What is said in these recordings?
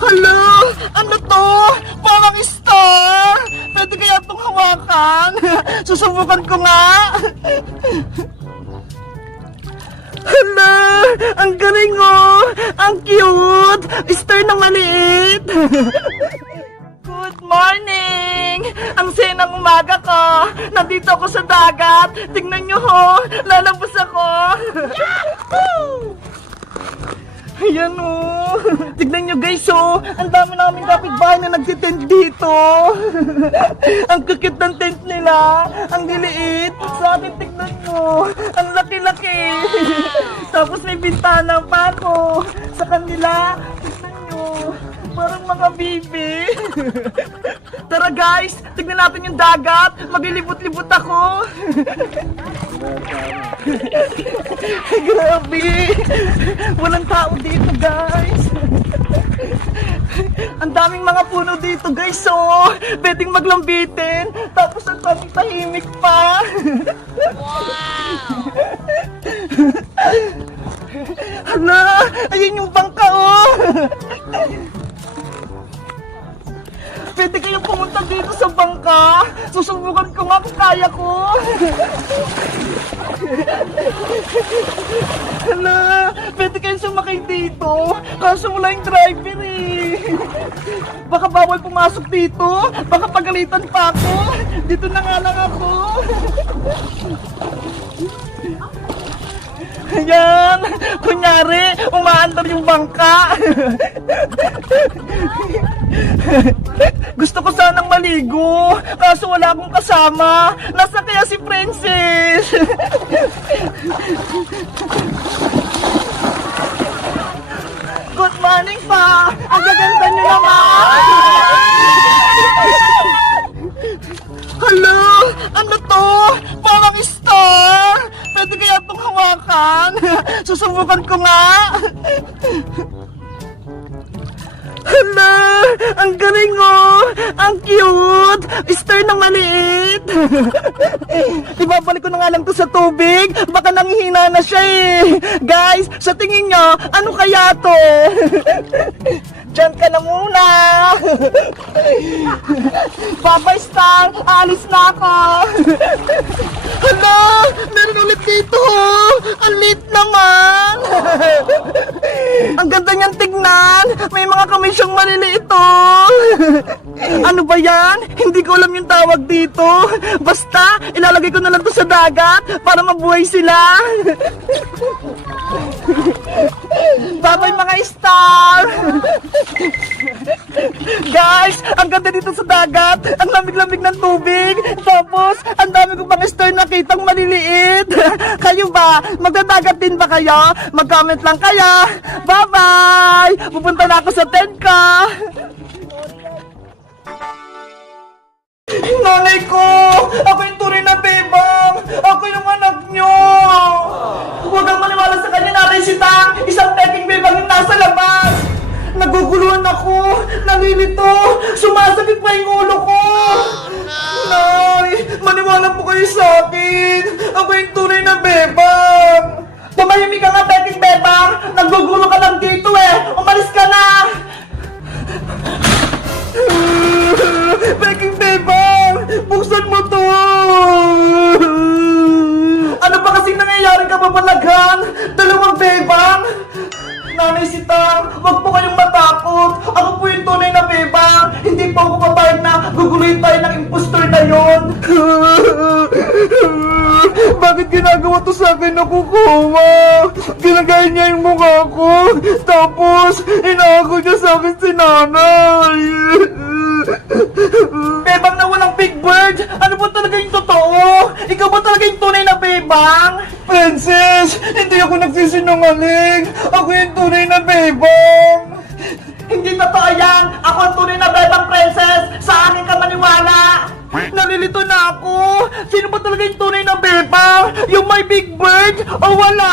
Hala! Ano to? Parang star! Pwede kaya itong hawakan? Susubukan ko nga! Hala! Ang galing oh! Ang cute! Star na maliit! Good morning! Ang saya ng umaga ko! Nandito ako sa dagat! Tingnan nyo ho! Lalabas ako! Yahoo! Ayan o! Tignan nyo guys o! Ang dami namin kapitbahay na nagtitent dito! Ang kukit ng tent nila! Ang liliit! Sa akin tignan nyo! Ang laki-laki! Tapos may bintana pa ako! Sa kanila! Tignan nyo! Parang mga bibi! Tara guys! Tignan natin yung dagat! Maglilibot-libot ako! Grabe! Walang tao dito guys! Ang daming mga puno dito guys oh! Pwedeng maglambitin! Tapos ang daming tahimik pa! Wow! Hala! Ayun yung bangka oh! Pwede kayong pumunta dito sa bangka. Susubukan ko nga kung kaya ko. Hala, pwede kayong sumakay dito. Kaso wala yung driver eh. Baka bawal pumasok dito. Baka pagalitan pa ako. Dito na nga lang ako. Ayan, kunyari, umaandar yung bangka. Gusto ko sanang maligo, kaso wala akong kasama. Nasa kaya si Princess? Good morning pa! Ang gaganda nyo naman! Hello! Ano to? Parang star! Pwede kaya itong hawakan? Susubukan ko nga! Hala! Ang galing oh! Ang cute! Star na maliit! Ibabalik ko na nga lang to sa tubig. Baka nanghihina na siya eh. Guys, sa tingin nyo, ano kaya to? Diyan ka na muna! Bye-bye Star! Aalis na ako! Hala! Meron ulit dito! Ang lit naman! Ang ganda niyang tignan! May mga kamay siyang maliliit oh! Ano ba yan? Hindi ko alam yung tawag dito! Basta, ilalagay ko na lang to sa dagat para mabuhay sila! Bye-bye mga star! Guys, ang ganda dito sa dagat. Ang lamig-lamig ng tubig. Tapos, ang dami ko pang star nakitang maliliit. Kayo ba? Magdadagat din ba kayo? Mag-comment lang kayo. Bye-bye! Pupunta na ako sa tent ko. Nanay ko! Ako yung tunay na bebang! Ako yung anak nyo! Huwag kang maniwala sa kanya, Nanay Sitang! Isang peking bebang yung nasa labas! Naguguluhan ako! Nalilito! Sumasakit pa yung ulo ko! Nay! Maniwala po kayo sa akin! Ako yung tunay na bebang! Tumahimik ka nga, peking bebang! Nagugulo ka lang dito eh! Umalis ka na! Peking bebang! Buksan mo to! Ano ba kasing nangyayaring kababalaghan? Dalawang bebang? Nanay Sitang, wag po kayong matakot. Ako po yung tunay na bebang. Hindi po ako papayag na guguloy tayo ng impostor na yon. Bakit ginagawa to sa akin na kukuha? Ginagaya niya yung mukha ko. Tapos, inaako niya sa akin si nanay. Bebang na walang big bird? Ano ba talaga yung totoo? Ikaw ba talaga yung tunay na bebang? Princess, hindi ako nagsisinungaling. Ako yung tunay na bebang. Hindi totoo yan. Ako ang tunay na bebang, Princess. Sa akin ka maniwala. Nalilito na ako. Sino ba talaga yung tunay na bebang? Yung may big bird o wala?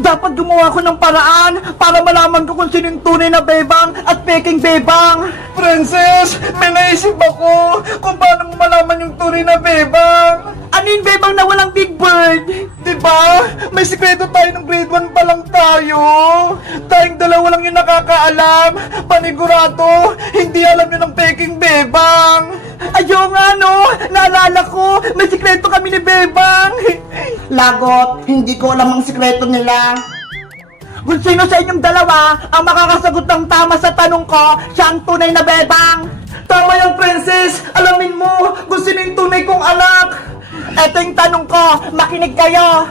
Dapat gumawa ko ng paraan para malaman ko kung sino yung tunay na bebang at peking bebang. Princess, may naisip ako kung paano mo malaman yung tunay na bebang. Ano yung bebang na walang Big Bird? Diba? May sikreto tayo ng grade 1 pa lang tayo. Tayong dalawa lang yung nakakaalam. Panigurado, hindi alam yun ng peking bebang. Ayaw nga no, naalala ko, may sikreto kami ni Bebang. Lagot, hindi ko alam ang sikreto nila. Kung sino sa inyong dalawa ang makakasagot ng tama sa tanong ko, siya ang tunay na bebang. Tama yung princess, alamin mo kung sino yung tunay kong anak. Eto yung tanong ko, makinig kayo.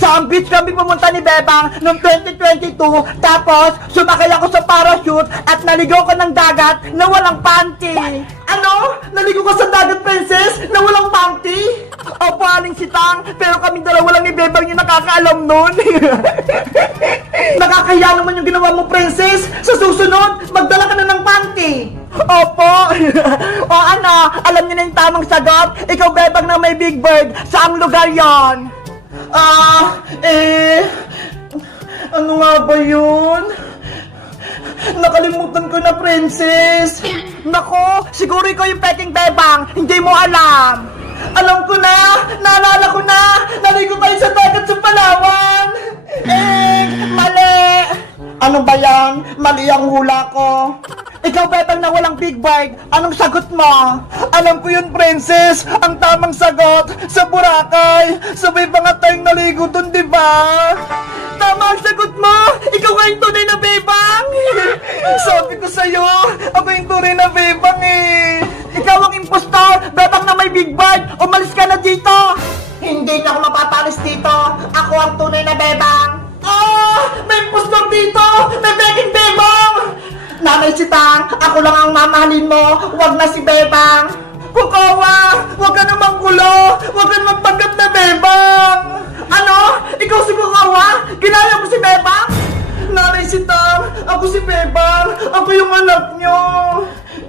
Sa beach kami pumunta ni Bebang noong 2022, tapos sumakay ako sa parachute at naligaw ko ng dagat na walang panty. Ano? Naligaw ka sa dagat, princess, na walang panty? Opo, aling sitang, pero kami dalawa lang ni Bebang yung nakakaalam nun. Nakakaya naman yung ginawa mo, princess. Sa susunod, magdala ka na ng panty. Opo. O ano, alam niyo na yung tamang sagot? Ikaw, Bebang, na may Big Bird. Saang lugar yon? Ano nga ba yun? Nakalimutan ko na, princess. Nako, siguro ikaw yung peking bebang, hindi mo alam. Alam ko na, naalala ko na, naligo tayo sa dagat sa Palawan. Mali. Ano ba yan? Mali ang hula ko. Ikaw, bebang na walang Big Bird, anong sagot mo? Alam ko yun, princess. Ang tamang sagot, sa Boracay. Sabay pa nga tayong naligo dun, di ba? Tama ang sagot mo! Ikaw nga yung tunay na bebang! Sabi ko sa'yo, ako yung tunay na bebang eh! Ikaw ang impostor! Bebang na may Big Bird! Umalis ka na dito! Hindi na ako mapapalis dito! Ako ang tunay na bebang! May impostor dito! May peking bebang! Nanay Sitang, ako lang ang mamahalin mo, wag na si Bebang. Kukawa, wag ka na manggulo, wag ka na magpanggap na Bebang. Ano? Ikaw si Kukawa? Ginaya mo si Bebang? Nanay Sitang, ako si Bebang, ako yung anak nyo.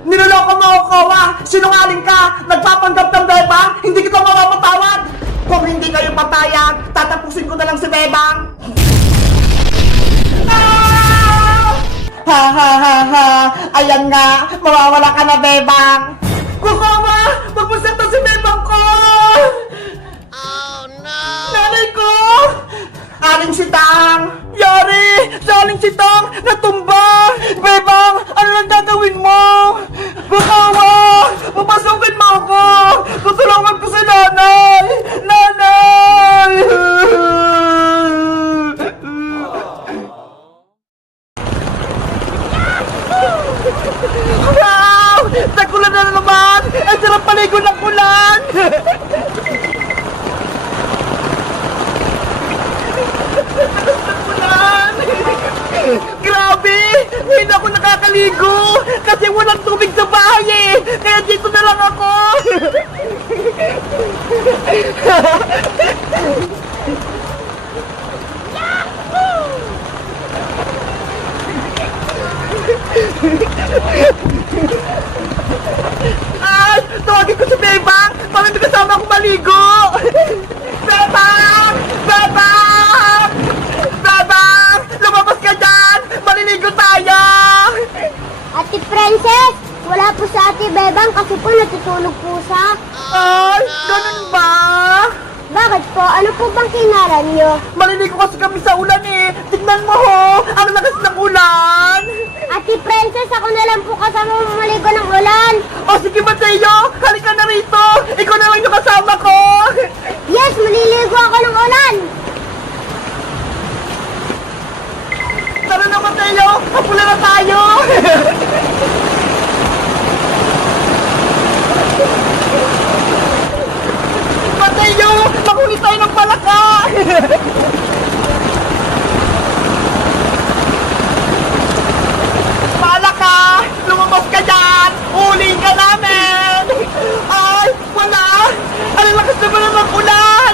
Niloloko mo, Kukawa, sinungaling ka, nagpapanggap ng Bebang, hindi kita mapapatawad. Kung hindi kayo papayag, tatapusin ko na lang si Bebang. Ha ha ha ha! Ayan nga! Mawawala ka na, Bebang! Kukawa! Magpusenta si Bebang ko! Oh no! Nanay ko! Aling Sitang! Yari! Sa Aling Sitang! Natumba! Bebang! Ano lang gagawin mo? Kukawa! Papasukin mo ako! Tutulungan ko si nanay! Nanay! Wow! Tagulan na naman! Ang sarap paligo ng ulan! Ulan! Grabe! Hindi ako nakakaligo! Kasi walang tubig sa bahay eh! Kaya dito na lang ako! Ay! Tawagin ko si Bebang! Para may kasama akong maligo! Bebang! Bebang! Bebang! Lumabas ka dyan! Maliligo tayo! Ate Princess, wala po sa Ate Bebang kasi po natutulog po siya. Ay! Ganun ba? Bakit po? Ano po bang kinaran niyo? Maliligo kasi kami sa ulan eh! Tignan mo ho! Ang lakas ng ulan! Ate Princess, ako na lang po kasama maligo ng ulan. O sige Mateo! Halika na rito! Ikaw na lang yung kasama ko! Yes, maliligo ako ng ulan. Tara na Mateo! Kapula na tayo! Mateo! Makulit tayo ng palaka! Palaka! Lumabas ka dyan! Uli ka namin! Ay! Wala! Ang lakas naman ng ulan!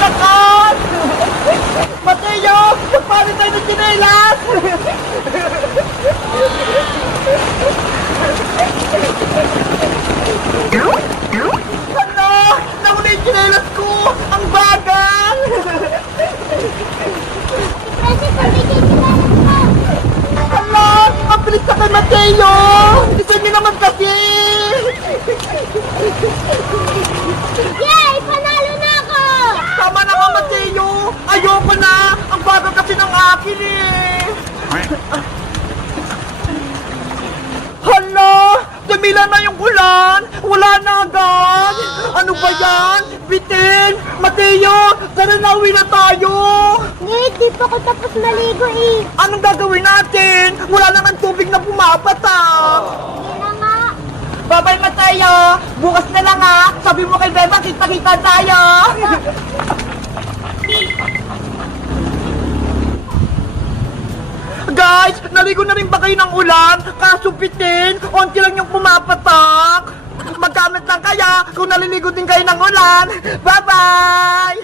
Lakas! Mateo! Magpalit tayo ng tsinelas! ko na. Ang bagal kasi ng akin eh. Hala! Dumila na yung ulan! Wala na agad! Ano ba yan? Bitin! Mateo! Tara na, uwi na tayo! Nate, di pa ko tapos maligo eh. Anong gagawin natin? Wala naman tubig na pumapatak! Hindi na nga. Bye-bye, Mateo! Bukas na lang ha! Sabi mo kay Beba, kita-kita tayo! Guys, naligo na rin ba kayo ng ulan? Kaso bitin, onti lang yung pumapatak. Magkamit lang kaya kung naliligo din kayo ng ulan. Bye-bye!